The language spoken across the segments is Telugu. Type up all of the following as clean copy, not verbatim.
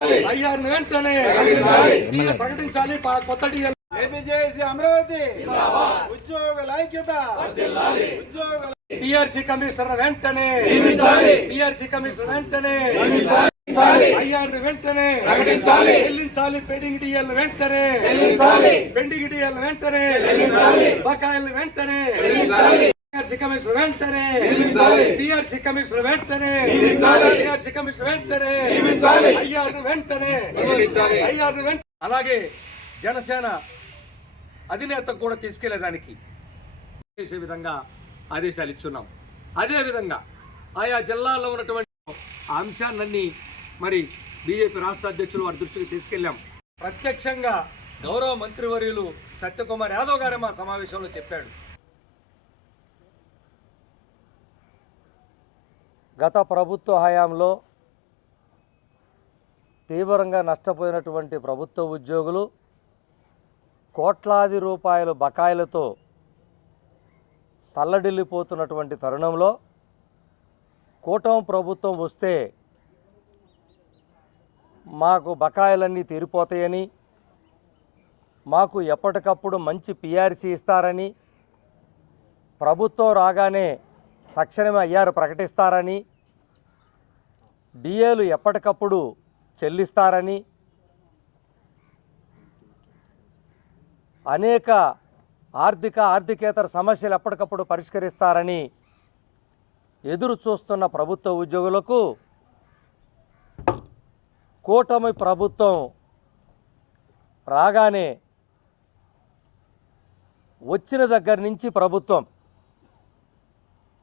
ఐఆర్ని వెంటనే ప్రకటించాలి. కొత్త డిఎల్ ఏపీజేఏసీ అమరావతి ఉద్యోగుల ఐక్యత పిఆర్సీ కమిషనర్ వెంటనే పిఆర్సీ కమిషనర్ వెంటనే ఐఆర్ని వెంటనే చెల్లించాలి. పెండింగ్ డిఎల్ వెంటనే పెండింగ్ డిఎల్ వెంటనే బకాయిలు వెంటనే పిఆర్సీ కమిషనర్ వెంటనే పిఆర్సీ కమిషనర్ వెంటనే పిఆర్సీ కమిషనర్ వెంటనే ఐఆర్ని వెంటనే ఐఆర్ని వెంటనే. అలాగే జనసేన అధినేతకు కూడా తీసుకెళ్లేదానికి చేసే విధంగా ఆదేశాలు ఇచ్చున్నాం. అదేవిధంగా ఆయా జిల్లాల్లో ఉన్నటువంటి అంశాలన్నీ మరి బీజేపీ రాష్ట్ర అధ్యక్షులు వారి దృష్టికి తీసుకెళ్లాం. ప్రత్యక్షంగా గౌరవ మంత్రివర్యులు సత్యకుమార్ యాదవ్ గారు మా సమావేశంలో చెప్పాడు. గత ప్రభుత్వ హయాంలో తీవ్రంగా నష్టపోయినటువంటి ప్రభుత్వ ఉద్యోగులు కోట్లాది రూపాయల బకాయిలతో తల్లడిల్లిపోతున్నటువంటి తరుణంలో కూటమి ప్రభుత్వం వస్తే మాకు బకాయిలన్నీ తీరిపోతాయని, మాకు ఎప్పటికప్పుడు మంచి పిఆర్సీ ఇస్తారని, ప్రభుత్వం రాగానే తక్షణమే ఐఆర్ ప్రకటిస్తారని, డిఏలు ఎప్పటికప్పుడు చెల్లిస్తారని, అనేక ఆర్థికేతర సమస్యలు ఎప్పటికప్పుడు పరిష్కరిస్తారని ఎదురు చూస్తున్న ప్రభుత్వ ఉద్యోగులకు కూటమి ప్రభుత్వం రాగానే వచ్చిన దగ్గర నుంచి ప్రభుత్వం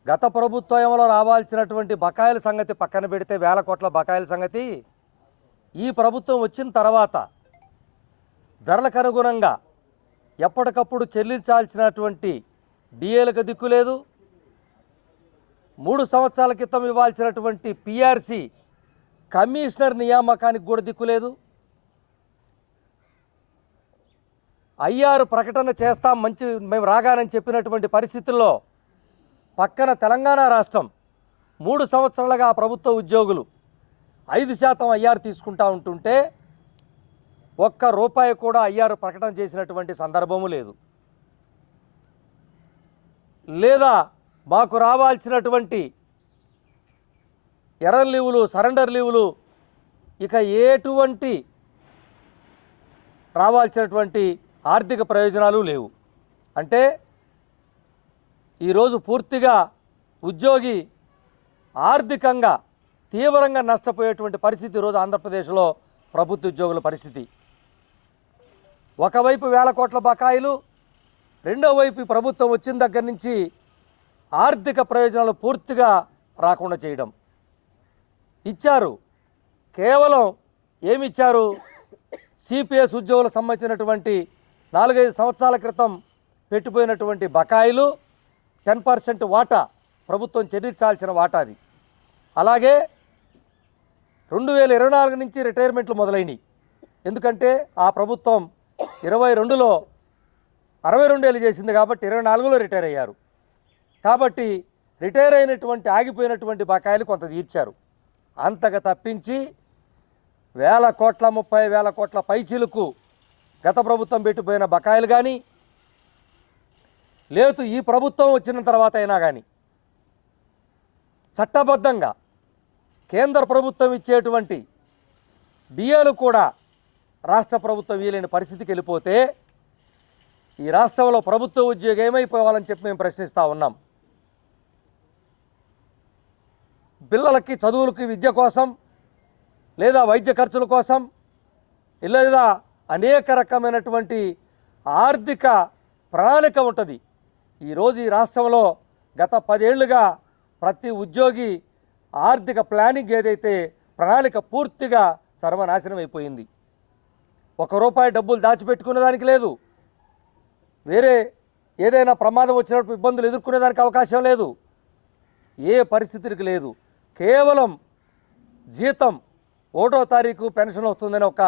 గత ప్రభుత్వంలో రావాల్సినటువంటి బకాయిల సంగతి పక్కన పెడితే, వేల కోట్ల బకాయిల సంగతి ఈ ప్రభుత్వం వచ్చిన తర్వాత ధరలకు అనుగుణంగా ఎప్పటికప్పుడు చెల్లించాల్సినటువంటి డిఏలకు దిక్కు లేదు. 3 సంవత్సరాల క్రితం ఇవ్వాల్సినటువంటి పిఆర్సీ కమిషనర్ నియామకానికి కూడా దిక్కు లేదు. ఐఆర్ ప్రకటన చేస్తాం మేము రాగానని చెప్పినటువంటి పరిస్థితుల్లో పక్కన తెలంగాణ రాష్ట్రం 3 సంవత్సరాలుగా ప్రభుత్వ ఉద్యోగులు 5% ఐఆర్ తీసుకుంటా ఉంటుంటే ఒక్క రూపాయి కూడా ఐఆర్ ప్రకటన చేసినటువంటి సందర్భము లేదు. లేదా మాకు రావాల్సినటువంటి ఎర్రర్ లీవులు, సరెండర్ లీవులు, ఇక ఎటువంటి రావాల్సినటువంటి ఆర్థిక ప్రయోజనాలు లేవు. అంటే ఈరోజు పూర్తిగా ఉద్యోగి ఆర్థికంగా తీవ్రంగా నష్టపోయేటువంటి పరిస్థితి ఈరోజు ఆంధ్రప్రదేశ్లో ప్రభుత్వ ఉద్యోగుల పరిస్థితి. ఒకవైపు వేల కోట్ల బకాయిలు, రెండో వైపు ప్రభుత్వం వచ్చిన దగ్గర నుంచి ఆర్థిక ప్రయోజనాలు పూర్తిగా రాకుండా చేయడం. ఇచ్చారు, కేవలం ఏమిచ్చారు? సిపిఎస్ ఉద్యోగులకు సంబంధించినటువంటి 4-5 సంవత్సరాల క్రితం పెట్టిపోయినటువంటి బకాయిలు 10% వాటా ప్రభుత్వం చెల్లించాల్సిన వాటాది. అలాగే 2024 నుంచి రిటైర్మెంట్లు మొదలైనవి. ఎందుకంటే ఆ ప్రభుత్వం 22లో 62 ఏళ్ళు చేసింది కాబట్టి 24లో రిటైర్ అయ్యారు. కాబట్టి రిటైర్ అయినటువంటి ఆగిపోయినటువంటి బకాయిలు కొంత తీర్చారు. అంతగా తప్పించి 30,000 కోట్ల పైచీలకు గత ప్రభుత్వం పెట్టిపోయిన బకాయిలు కానీ, లేదు ఈ ప్రభుత్వం వచ్చిన తర్వాత అయినా కానీ చట్టబద్ధంగా కేంద్ర ప్రభుత్వం ఇచ్చేటువంటి డిఏలు కూడా రాష్ట్ర ప్రభుత్వం వీలైన పరిస్థితికి వెళ్ళిపోతే ఈ రాష్ట్రంలో ప్రభుత్వ ఉద్యోగం ఏమైపోవాలని చెప్పి మేము ప్రశ్నిస్తూ ఉన్నాం. పిల్లలకి చదువులకి విద్య కోసం, లేదా వైద్య ఖర్చుల కోసం, లేదా అనేక రకమైనటువంటి ఆర్థిక ప్రణాళిక ఉంటుంది. ఈరోజు ఈ రాష్ట్రంలో గత 10 ఏళ్లుగా ప్రతి ఉద్యోగి ఆర్థిక ప్లానింగ్ ఏదైతే ప్రణాళిక పూర్తిగా సర్వనాశనం అయిపోయింది. ₹1 డబ్బులు దాచిపెట్టుకునే దానికి లేదు, వేరే ఏదైనా ప్రమాదం వచ్చినప్పుడు ఇబ్బందులు ఎదుర్కొనేదానికి అవకాశం లేదు, ఏ పరిస్థితికి లేదు. కేవలం జీతం 1వ తారీఖు పెన్షన్ వస్తుందని ఒక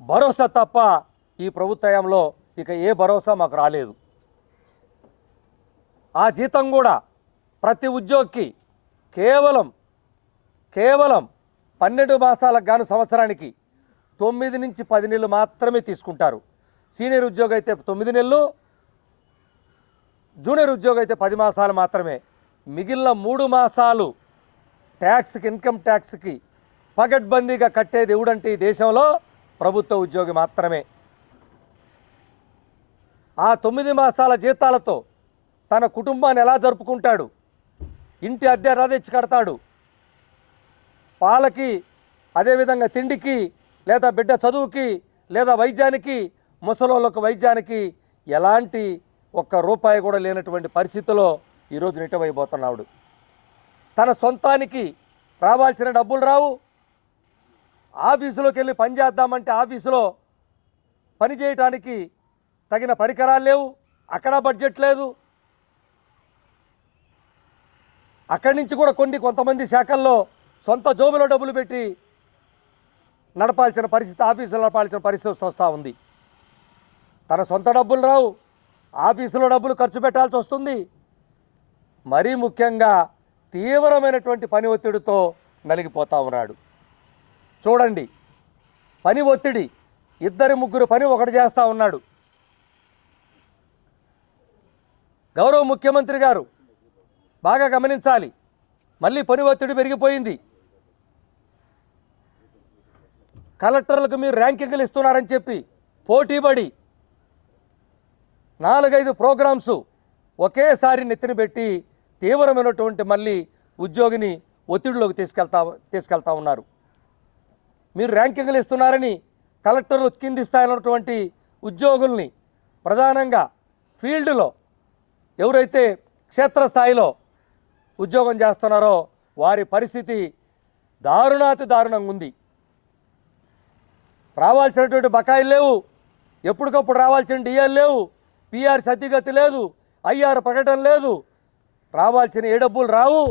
భరోసా తప్ప ఈ ప్రభుత్వంలో ఇక ఏ భరోసా మాకు రాలేదు. ఆ జీతం కూడా ప్రతి ఉద్యోగికి కేవలం 12 మాసాలకు గాను సంవత్సరానికి 9 నుంచి 10 నెలలు మాత్రమే తీసుకుంటారు. సీనియర్ ఉద్యోగి అయితే 9 నెలలు, జూనియర్ ఉద్యోగి అయితే 10 మాసాలు మాత్రమే. మిగిలిన 3 మాసాలు ట్యాక్స్కి, ఇన్కమ్ ట్యాక్స్కి పగడ్బందీగా కట్టేది ఎవడంటే ఈ దేశంలో ప్రభుత్వ ఉద్యోగి మాత్రమే. ఆ 9 మాసాల జీతాలతో తన కుటుంబాన్ని ఎలా జరుపుకుంటాడు? ఇంటి అద్దె ఎలా తెచ్చి కడతాడు? పాలకి, అదేవిధంగా తిండికి, లేదా బిడ్డ చదువుకి, లేదా వైద్యానికి, ముసలోళ్ళకు వైద్యానికి ఎలాంటి ఒక్క రూపాయి కూడా లేనటువంటి పరిస్థితిలో ఈరోజు నిటవైపోతున్నాడు. తన సొంతానికి రావాల్సిన డబ్బులు రావు. ఆఫీసులోకి వెళ్ళి పని చేద్దామంటే ఆఫీసులో పని చేయటానికి తగిన పరికరాలు లేవు, అక్కడ బడ్జెట్ లేదు. అక్కడి నుంచి కూడా కొంతమంది శాఖల్లో సొంత జోబులో డబ్బులు పెట్టి నడపాల్సిన పరిస్థితి, ఆఫీసులో నడపాల్సిన పరిస్థితి వస్తూ ఉంది. తన సొంత డబ్బులు రావు, ఆఫీసులో డబ్బులు ఖర్చు పెట్టాల్సి వస్తుంది. మరీ ముఖ్యంగా తీవ్రమైనటువంటి పని ఒత్తిడితో నలిగిపోతూ ఉన్నాడు. చూడండి, పని ఒత్తిడి, 2-3 పని ఒకటి చేస్తూ ఉన్నాడు. గౌరవ ముఖ్యమంత్రి గారు బాగా గమనించాలి. మళ్ళీ పని ఒత్తిడి పెరిగిపోయింది. కలెక్టర్లకు మీరు ర్యాంకింగ్లు ఇస్తున్నారని చెప్పి పోటీపడి 4-5 ప్రోగ్రామ్స్ ఒకేసారి నెత్తిన పెట్టి తీవ్రమైనటువంటి మళ్ళీ ఉద్యోగిని ఒత్తిడిలోకి తీసుకెళ్తా ఉన్నారు. మీరు ర్యాంకింగ్లు ఇస్తున్నారని కలెక్టర్లు కింది స్థాయిలో ఉద్యోగుల్ని, ప్రధానంగా ఫీల్డ్లో ఎవరైతే క్షేత్రస్థాయిలో ఉద్యోగం చేస్తున్నారో వారి పరిస్థితి దారుణాతి దారుణంగా ఉంది. రావాల్సినటువంటి బకాయిలు లేవు, ఎప్పటికప్పుడు రావాల్సిన డిఎల్ లేవు, పిఆర్ సతిగతి లేదు, ఐఆర్ ప్రకటన లేదు, రావాల్సిన ఏ డబ్బులు రావు.